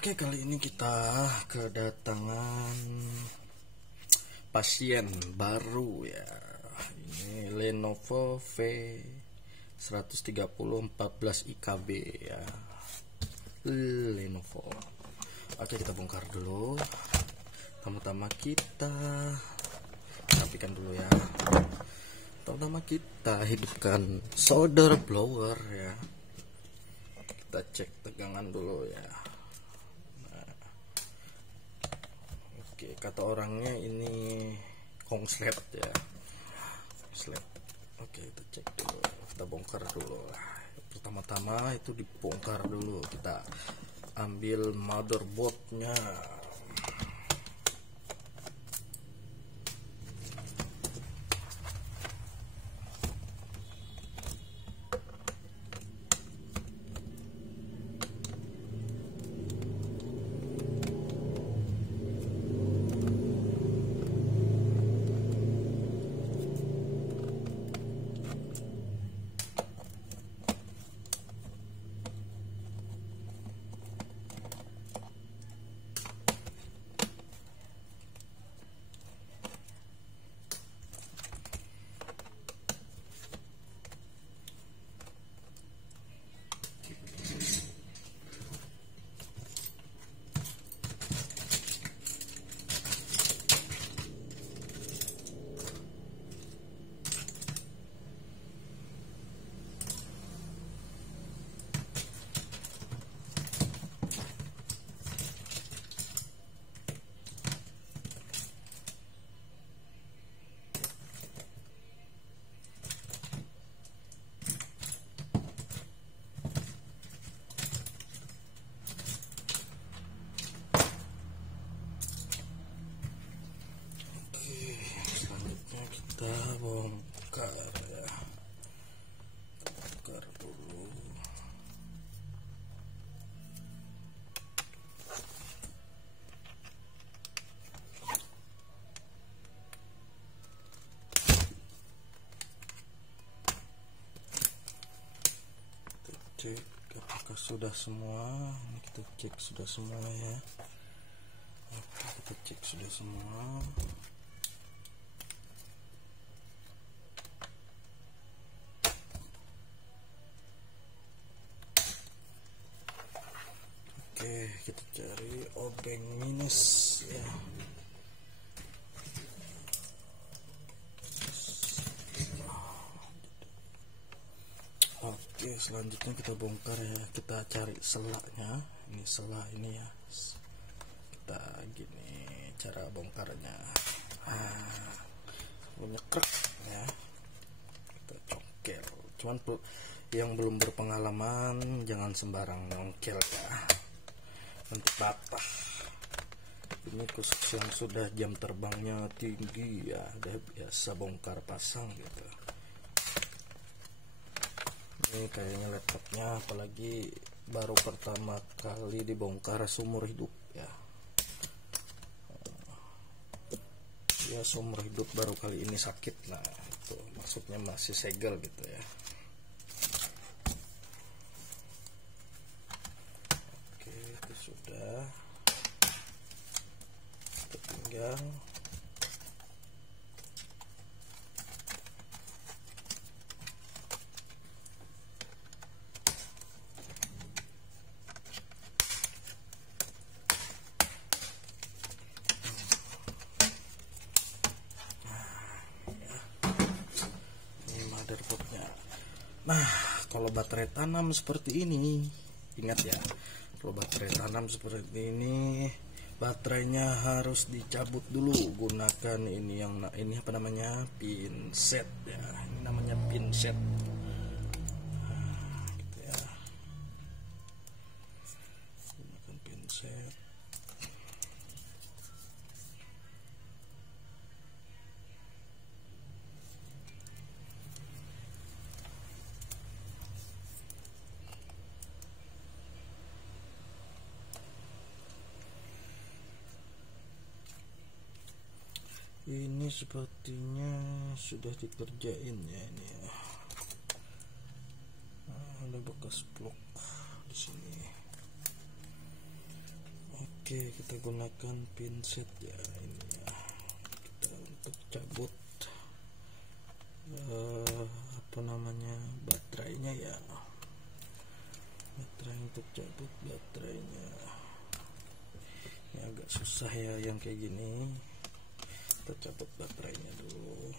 Oke, kali ini kita kedatangan pasien baru ya. Ini Lenovo V130 14 IKB ya. Lenovo. Oke, kita bongkar dulu. Pertama-tama kita rapikan dulu ya. Pertama kita hidupkan solder blower ya. Kita cek tegangan dulu ya. Oke, kata orangnya ini kongslet ya. Kongslet. Oke, kita cek dulu. Kita bongkar dulu. Pertama-tama itu dibongkar dulu. Kita ambil motherboardnya. Kita bongkar ya. Bongkar dulu. Kita cek apakah sudah semua. Ini kita cek sudah semua ya. Oke, kita cek sudah semua. Oke, kita cari obeng minus ya. Oke, selanjutnya kita bongkar ya. Kita cari selaknya. Ini sela ini ya. Kita gini cara bongkarnya. Menyekrek ya. Kita congkel. Cuman yang belum berpengalaman jangan sembarang nongkel ya. Nanti patah. Ini khusus yang sudah jam terbangnya tinggi ya, udah biasa bongkar pasang gitu. Ini kayaknya laptopnya apalagi baru pertama kali dibongkar seumur hidup ya. Ya seumur hidup baru kali ini sakit, nah itu maksudnya masih segel gitu ya. Sudah kita tinggal ini motherboardnya. Nah, kalau baterai tanam seperti ini, ingat ya, kalau baterai tanam seperti ini baterainya harus dicabut dulu. Gunakan ini yang ini apa namanya, pinset ya, ini namanya pinset gitu ya. Gunakan pinset. Ini sepertinya sudah dikerjain ya ini ya. Ada bekas blok di sini. Oke, kita gunakan pinset ya ini ya, kita untuk cabut apa namanya baterainya ya, baterai untuk cabut baterainya. Ini agak susah ya yang kayak gini. Kita cabut baterainya dulu.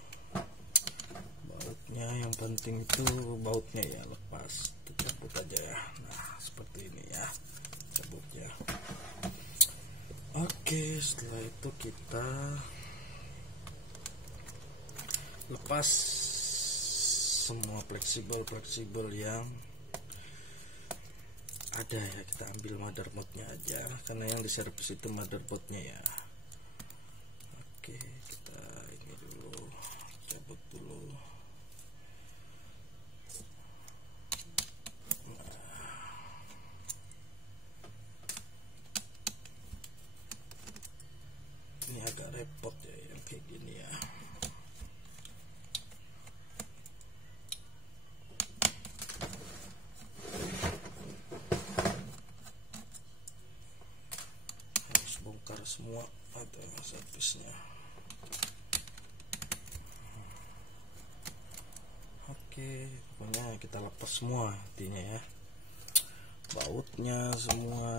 Bautnya yang penting itu bautnya ya lepas, kita cabut aja ya. Nah seperti ini ya cabutnya. Oke, setelah itu kita lepas semua fleksibel yang ada ya. Kita ambil motherboardnya aja karena yang diservis itu motherboardnya ya. Oke, kita ini dulu cabut dulu. Ini agak repot ya yang kayak gini ya. Harus bongkar semua atau servisnya. Oke, pokoknya kita lepas semua intinya ya. Bautnya semua,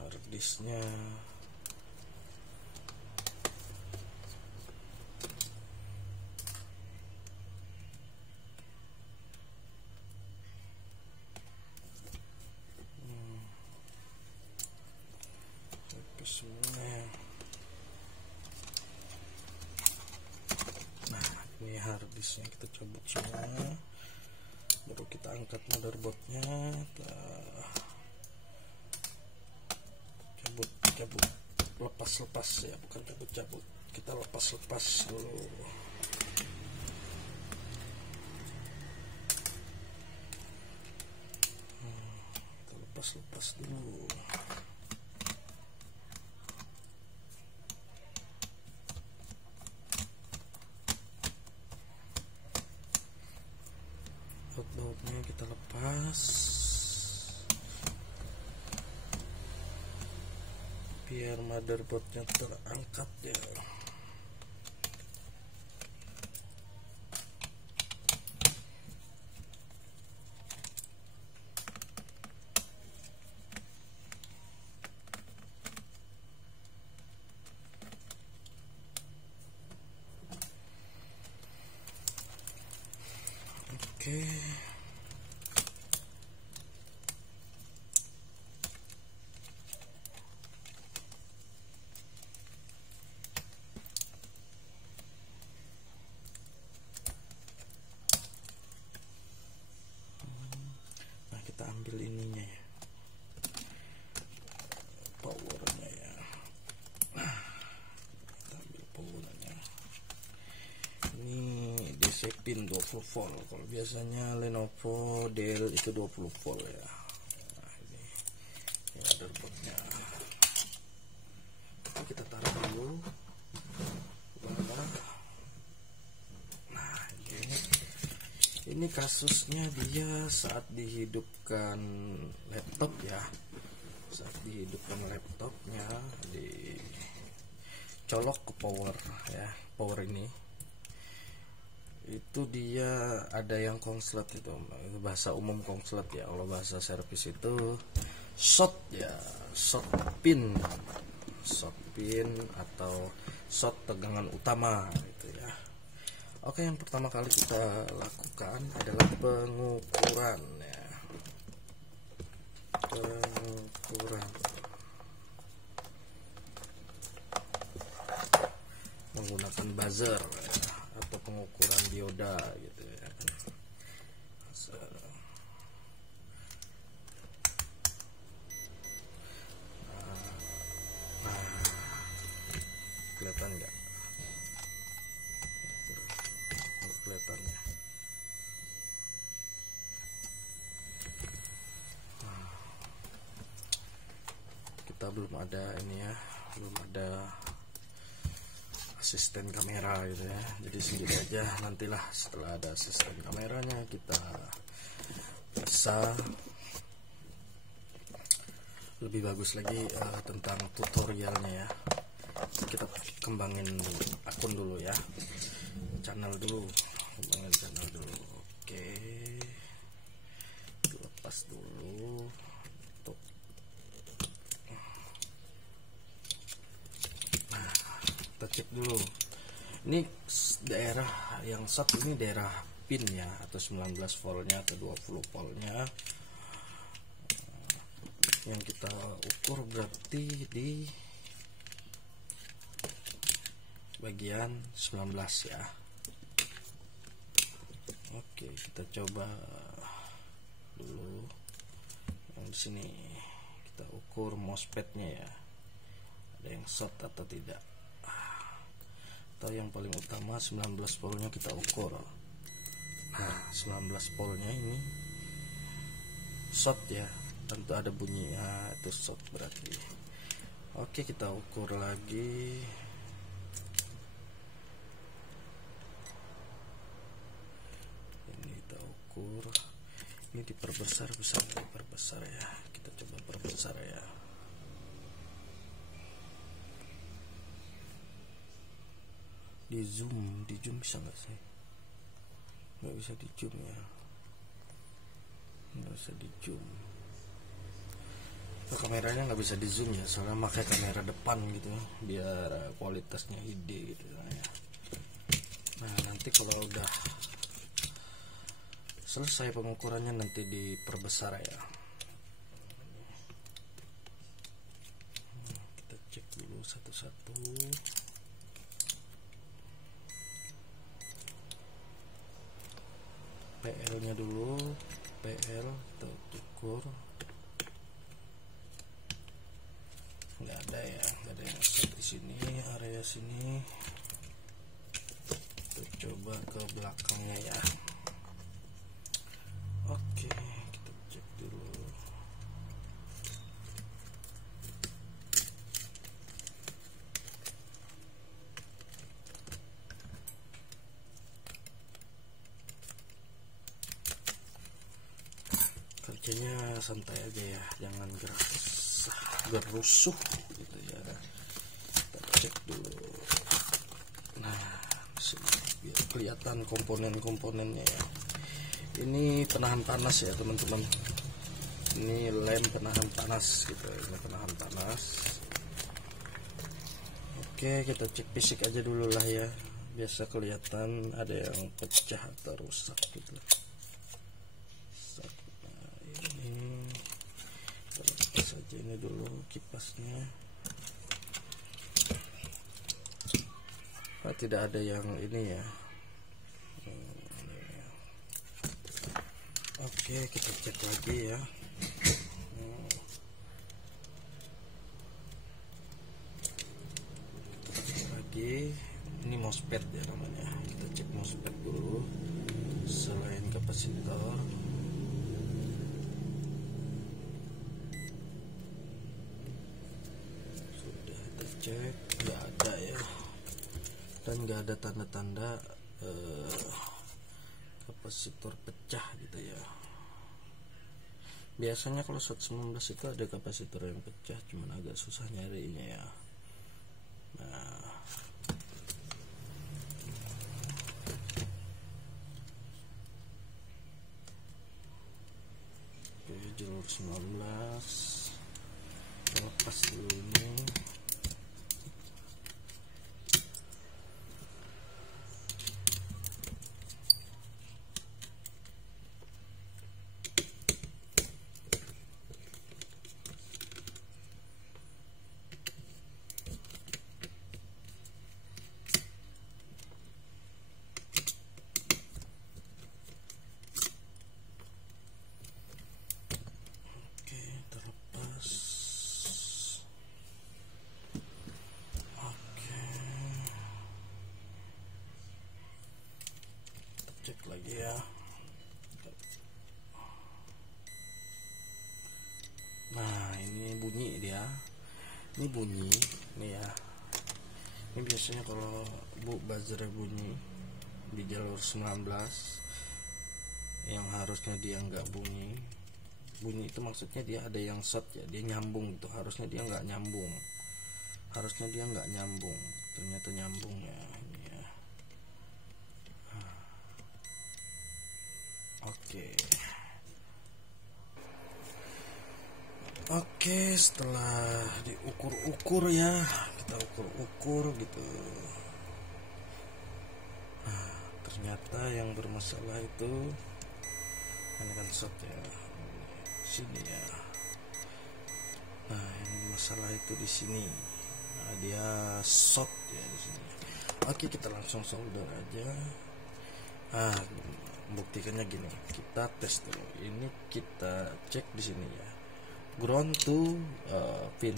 harddisknya. Semua. Nah ini harddisknya kita cabut semua, baru kita angkat motherboardnya, kita cabut lepas ya, bukan cabut, kita lepas dulu. Kita lepas dulu. Bautnya kita lepas biar motherboardnya terangkat ya. Oke. Nah, kita ambil ininya ya. Powernya ya. Nah, kita ambil powernya. Ini disepin 20 volt. Kalau biasanya Lenovo Dell itu 20 volt ya. Nah, ini motherboardnya. Kita taruh dulu. Nah, ini kasusnya dia saat dihidupkan laptop ya. Saat dihidupkan laptopnya, dicolok ke power ya, power ini. Itu dia ada yang konslet itu bahasa umum konslet ya. Kalau bahasa servis itu short ya, short pin atau short tegangan utama gitu ya. Oke, yang pertama kali kita lakukan adalah pengukuran ya. Pengukuran menggunakan buzzer ya, atau pengukuran dioda gitu ya. Kelihatan nggak? Kelihatannya. Kita belum ada ini ya, belum ada asisten kamera gitu ya. Jadi sendiri aja, nantilah setelah ada asisten kameranya kita bisa lebih bagus lagi tentang tutorialnya ya. Kita kembangin akun dulu ya, channel dulu, kembangin channel dulu. Oke, lepas dulu. Tuh. Nah, kita cek dulu. Ini daerah yang shot ini daerah pin ya, atau 19 voltnya atau 20 voltnya. Yang kita ukur berarti di bagian 19 ya. Oke, kita coba dulu yang di sini, kita ukur MOSFET-nya ya, ada yang short atau tidak. Atau yang paling utama 19 voltnya kita ukur. Nah, 19 voltnya ini short ya, tentu ada bunyinya, itu short berarti. Oke, kita ukur lagi. Ini diperbesar, bisa diperbesar ya, kita coba perbesar ya. Di zoom bisa nggak sih? Nggak bisa di zoom ya, nggak bisa di zoom. Kameranya nggak bisa di zoom ya, soalnya pakai kamera depan gitu biar kualitasnya HD gitu ya. Nah, nanti kalau udah selesai pengukurannya nanti diperbesar ya. Kita cek dulu satu-satu. PL nya dulu, PL kita ukur. Nggak ada ya, nggak ada yang set di sini, area sini. Kita coba ke belakangnya ya. Oke, kita cek dulu. Kerjanya santai aja ya, jangan gerusuh gitu ya. Kita cek dulu. Nah, biar kelihatan komponen-komponennya ya. Ini penahan panas ya teman-teman, ini lem penahan panas gitu, ini penahan panas. Oke, kita cek fisik aja dulu lah ya, biasa kelihatan ada yang pecah atau rusak gitu. Nah, ini terlepas aja ini dulu kipasnya. Nah, tidak ada yang ini ya. Oke, kita cek lagi ya. Ini MOSFET ya namanya. Kita cek MOSFET dulu. Selain kapasitor, sudah kita cek, nggak ada ya, dan nggak ada tanda-tanda kapasitor pecah gitu ya. Biasanya kalau 119 itu ada kapasitor yang pecah, cuman agak susah nyarinya ya. Nah, oke, jalur 19 lepas dulu ini. Cek lagi ya. Nah, ini bunyi dia. Ini bunyi nih ya. Ini biasanya kalau buzzer bunyi di jalur 19 yang harusnya dia nggak bunyi. bunyi itu maksudnya dia ada yang short ya, dia nyambung gitu. Harusnya dia nggak nyambung, ternyata nyambung ya ini ya. Oke, setelah diukur-ukur ya, kita ukur-ukur gitu. Nah, ternyata yang bermasalah itu ini kan short ya, sini ya. Nah, yang masalah itu di sini. Nah, dia short ya di sini. Oke, kita langsung solder aja. Nah, buktikannya gini, kita tes dulu. Ini kita cek di sini ya. Ground to pin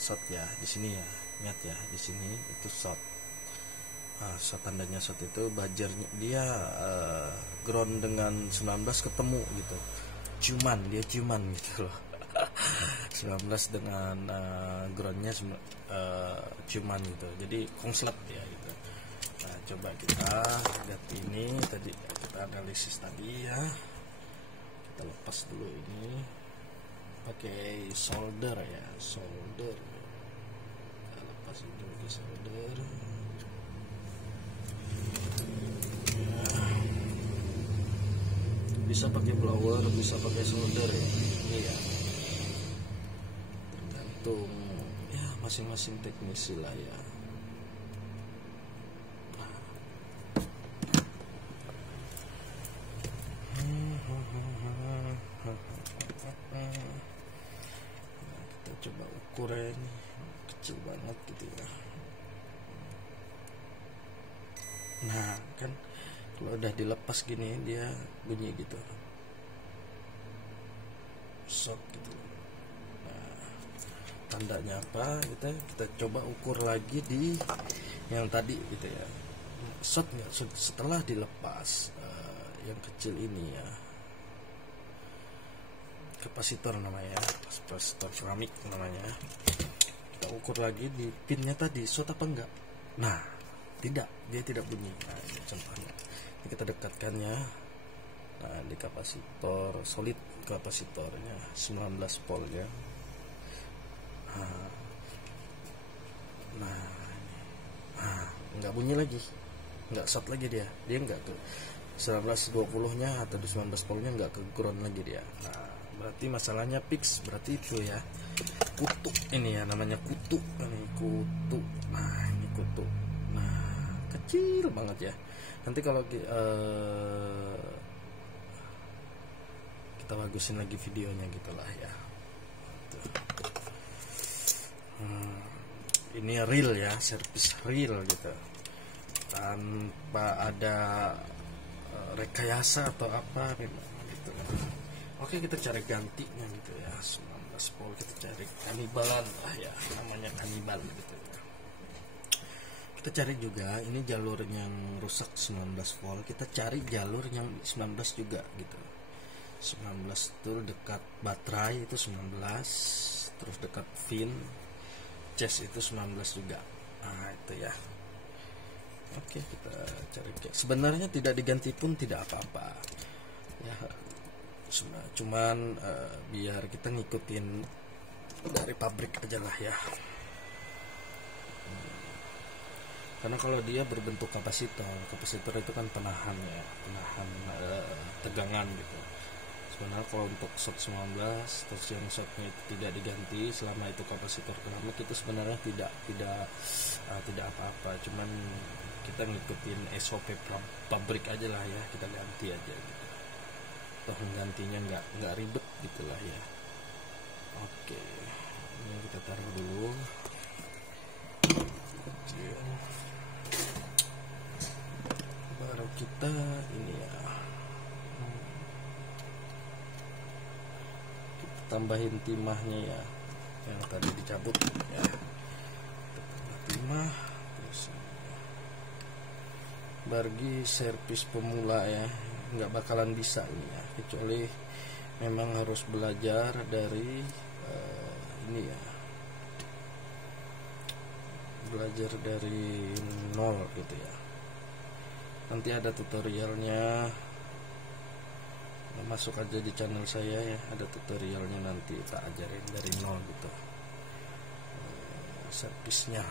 short ya di sini ya. Ingat ya, di sini itu short. Short, tandanya short itu buzzer-nya dia ground dengan 19 ketemu gitu. Ciuman gitu loh. 19 dengan groundnya ciuman gitu. Jadi konslet ya gitu. Nah, coba kita lihat ini tadi kita analisis tadi ya. Kita lepas dulu ini pakai solder ya, solder. Kita lepas dulu ke solder. Bisa pakai blower, bisa pakai solder ya. Ini ya. Tergantung ya masing-masing teknisi lah ya. Kita coba ukuran kecil banget gitu ya. Nah, kan kalau udah dilepas gini dia bunyi gitu, shock gitu. Nah, tandanya apa? Kita coba ukur lagi di yang tadi gitu ya. Shot nggak setelah dilepas yang kecil ini ya, kapasitor namanya, kapasitor keramik namanya. Kita ukur lagi di pinnya tadi shot apa enggak. Nah, tidak, dia tidak bunyi. Nah, ini contohnya. Ini kita dekatkan ya. Nah, di kapasitor solid, kapasitornya 19 volt ya. Nah, nggak bunyi lagi, nggak short lagi dia nggak ke 1920 nya atau 19 voltnya nggak ke ground lagi dia. Nah, berarti masalahnya fix, berarti itu ya kutu ini ya, namanya kutu ini, kutu. Nah, ini kutu. Nah, kecil banget ya. Nanti kalau kita bagusin lagi videonya gitulah ya. Ini real ya, servis real gitu, tanpa ada rekayasa atau apa gitu. Oke, kita cari gantinya gitu ya, 19 volt. Kita cari kanibalan lah ya, namanya kanibal gitu ya. Kita cari juga ini jalur yang rusak 19 volt, kita cari jalur yang 19 juga gitu. 19 itu dekat baterai itu 19, terus dekat pin chest itu 19 juga. Nah, itu ya. Oke, kita cari. Sebenarnya tidak diganti pun tidak apa-apa ya, cuman biar kita ngikutin dari pabrik aja lah ya. Karena kalau dia berbentuk kapasitor itu kan penahan ya, penahan tegangan gitu. Sebenarnya kalau untuk shot 19 terus yang shotnya itu tidak diganti selama itu kapasitor keramik, itu sebenarnya tidak apa-apa, cuman kita ngikutin SOP pabrik aja lah ya, kita ganti aja gitu. Toh menggantinya nggak ribet gitulah ya. Oke, ini kita taruh dulu. Baru kita ini ya, kita tambahin timahnya ya, yang tadi dicabut ya. Timah terus bagi servis pemula ya, nggak bakalan bisa ini ya, kecuali memang harus belajar dari ini ya, belajar dari nol gitu ya. Nanti ada tutorialnya masuk aja di channel saya ya, ada tutorialnya, nanti tak ajarin dari nol gitu servisnya.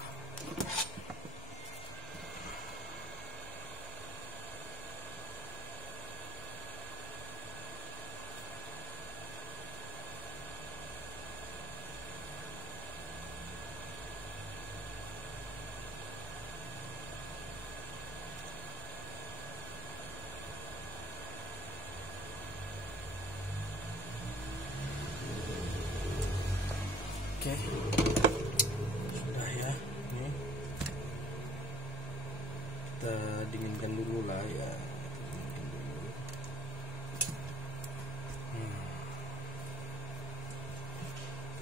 Oke, sudah ya, ini kita dinginkan dulu lah ya.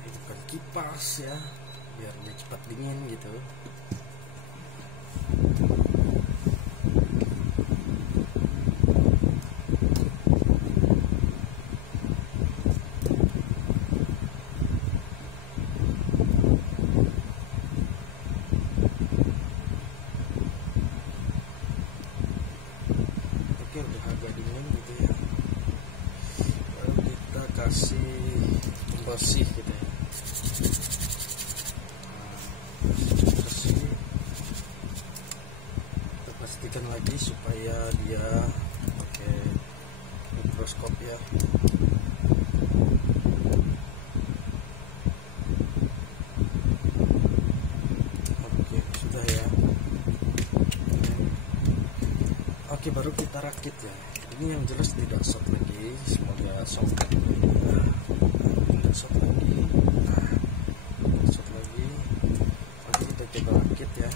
Hidupkan kipas ya, biar dia cepat dingin gitu. Udah agak dingin gitu ya, lalu kita kasih pembersih gitu ya. Bersih, kita pastikan lagi supaya dia pakai mikroskop ya. Oke, sudah ya. Oke, baru kita rakit ya. Ini yang jelas tidak short lagi, semoga short lagi. Tidak short lagi. Short lagi. Oke, kita coba rakit ya.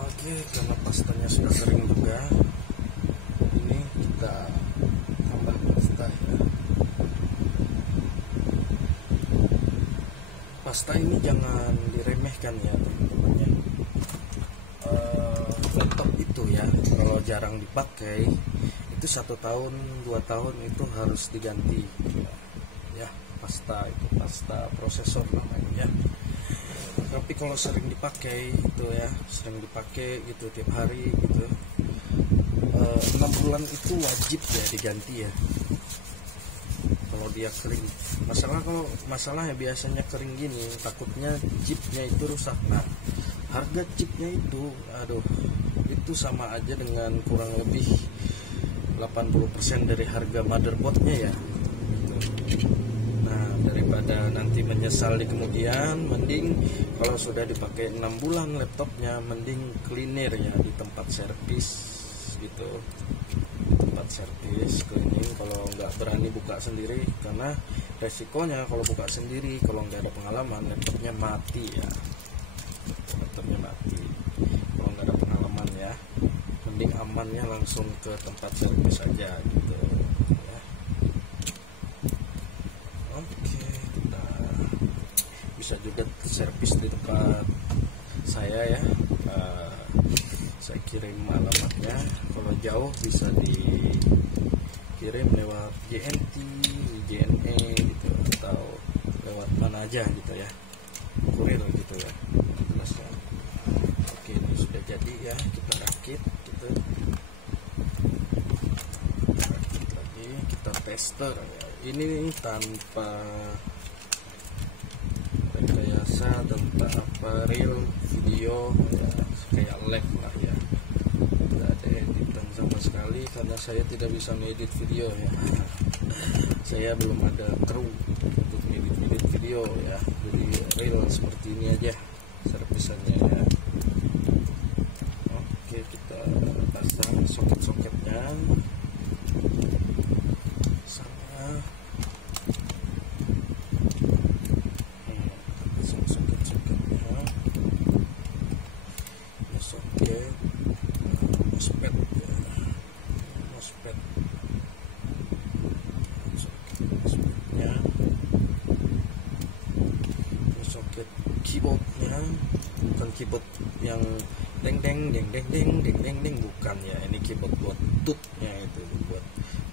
Oke, karena pastanya sudah kering juga, ini kita tambah pasta ya. Pasta ini jangan diremehkan ya teman-teman ya. Laptop itu ya, kalau jarang dipakai itu 1 tahun 2 tahun itu harus diganti ya. Pasta itu pasta prosesor namanya ya. Tapi kalau sering dipakai itu ya, sering dipakai gitu tiap hari gitu, 6 bulan itu wajib ya diganti ya. Kalau dia kering, kalau masalahnya biasanya kering gini, takutnya chipnya itu rusak. Nah, harga chipnya itu, aduh, itu sama aja dengan kurang lebih 80% dari harga motherboardnya ya. Nah, daripada nanti menyesal di kemudian, mending kalau sudah dipakai 6 bulan laptopnya, mending cleaner ya di tempat servis gitu. Servis cleaning kalau nggak berani buka sendiri, karena resikonya kalau buka sendiri, kalau nggak ada pengalaman, laptopnya mati ya. Laptopnya mati kalau nggak ada pengalaman ya. Mending amannya langsung ke tempat servis aja gitu ya. Oke, kita bisa juga servis di tempat saya ya. Saya kirim alamatnya, kalau jauh bisa dikirim lewat JNT, JNE gitu, atau lewat mana aja gitu ya, kurir gitu ya, jelas ya. Oke, ini sudah jadi ya, kita rakit gitu, rakit lagi, kita tester ya. Ini tanpa rekayasa, tanpa apa, real video ya, kayak lag lah ya. Tidak ada editan sama sekali karena saya tidak bisa ngedit video ya. Saya belum ada kru untuk ngedit video ya. Jadi real seperti ini aja servisannya ya. Oke, kita pasang soket-soketnya sama soket mousepad ya. Mousepad mousepad-nya, soket keyboardnya, bukan keyboard yang deng deng deng deng deng deng deng deng, bukan ya. Ini keyboard buat tutnya, itu buat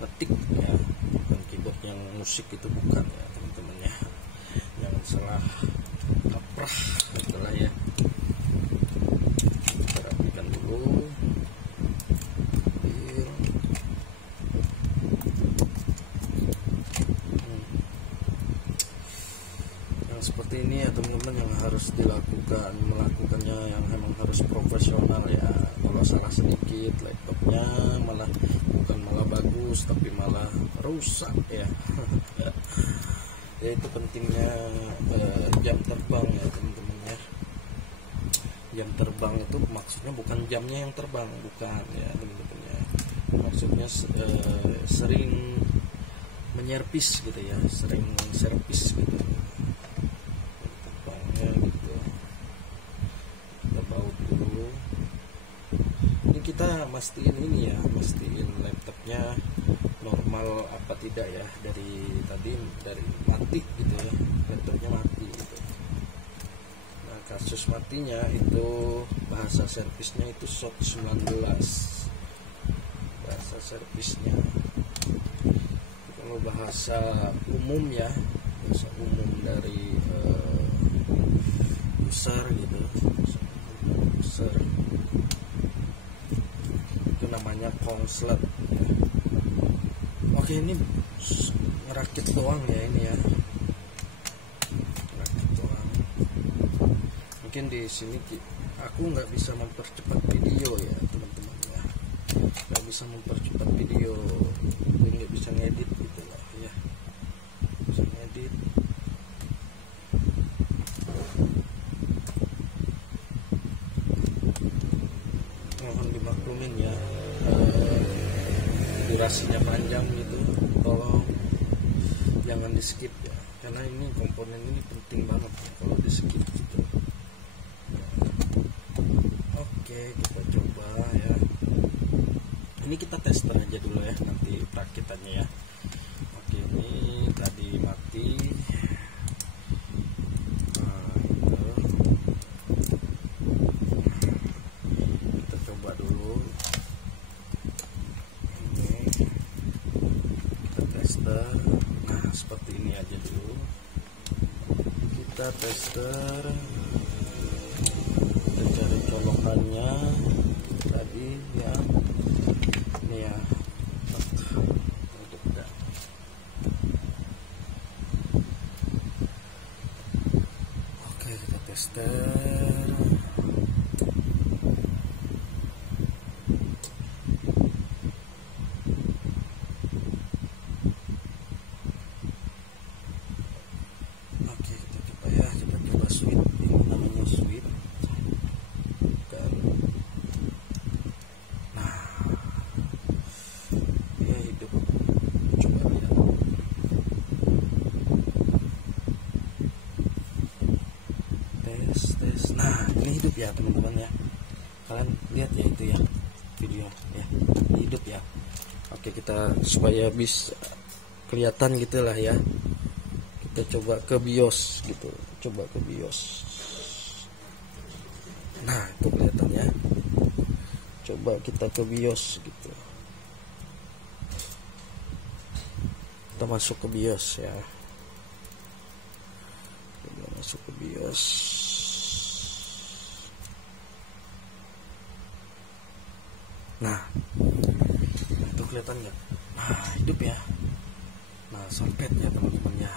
ngetik ya, bukan keyboard yang musik, itu bukan ya teman-teman ya. Jangan salah kaprah itulah ya. seperti ini ya teman-teman, yang harus melakukannya yang memang harus profesional ya. Kalau salah sedikit laptopnya bukan malah bagus tapi malah rusak ya. Ya itu pentingnya jam terbang ya teman-teman ya. Jam terbang itu maksudnya bukan jamnya yang terbang, bukan ya teman-teman ya. Maksudnya sering menyervis gitu ya, sering servis gitu. Terbangnya gitu. Kita baut dulu. Ini kita mastiin ini ya, mastiin laptopnya normal apa tidak ya, dari mati gitu ya, laptopnya mati gitu. Nah kasus matinya itu bahasa servisnya itu SOC 19 bahasa servisnya. Kalau bahasa umum ya, bahasa umum dari user gitu, user itu namanya konslet ya. Oke, ini ngerakit doang ya ini ya, ngerakit doang. Mungkin di sini aku nggak bisa mempercepat video ya teman-teman ya, nggak bisa mempercepat video, nggak bisa ngedit gitu lah ya, bisa ngedit. Mohon dimaklumin ya, durasinya panjang gitu, tolong jangan di skip ya, karena ini komponen ini penting banget ya, kalau di skip gitu. Oke, kita coba ya. Ini kita tester aja dulu ya, nanti perakitannya ya. Oke, ini tadi mati. Nah, itu kita coba dulu. Ini kita tester. Nah, seperti ini aja dulu. Kita tester. Kita cari colokannya tadi ya. Ini ya, oke kita tester. Oke kita coba ya, kita coba switch, ini namanya switch. Nah ini hidup ya teman-teman ya, kalian lihat ya itu ya video ya, hidup ya. Oke, kita supaya bisa kelihatan gitulah ya, kita coba ke BIOS gitu, coba ke BIOS. Nah itu kelihatan ya, coba kita ke BIOS gitu, kita masuk ke BIOS ya, coba masuk ke BIOS. Nah itu kelihatan nggak? Nah hidup ya. Nah sompet ya teman-teman ya.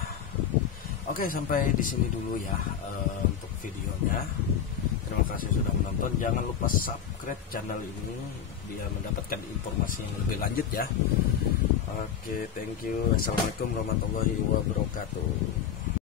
Oke, sampai di sini dulu ya untuk videonya. Terima kasih sudah menonton. Jangan lupa subscribe channel ini biar mendapatkan informasi yang lebih lanjut ya. Oke, thank you. Assalamualaikum warahmatullahi wabarakatuh.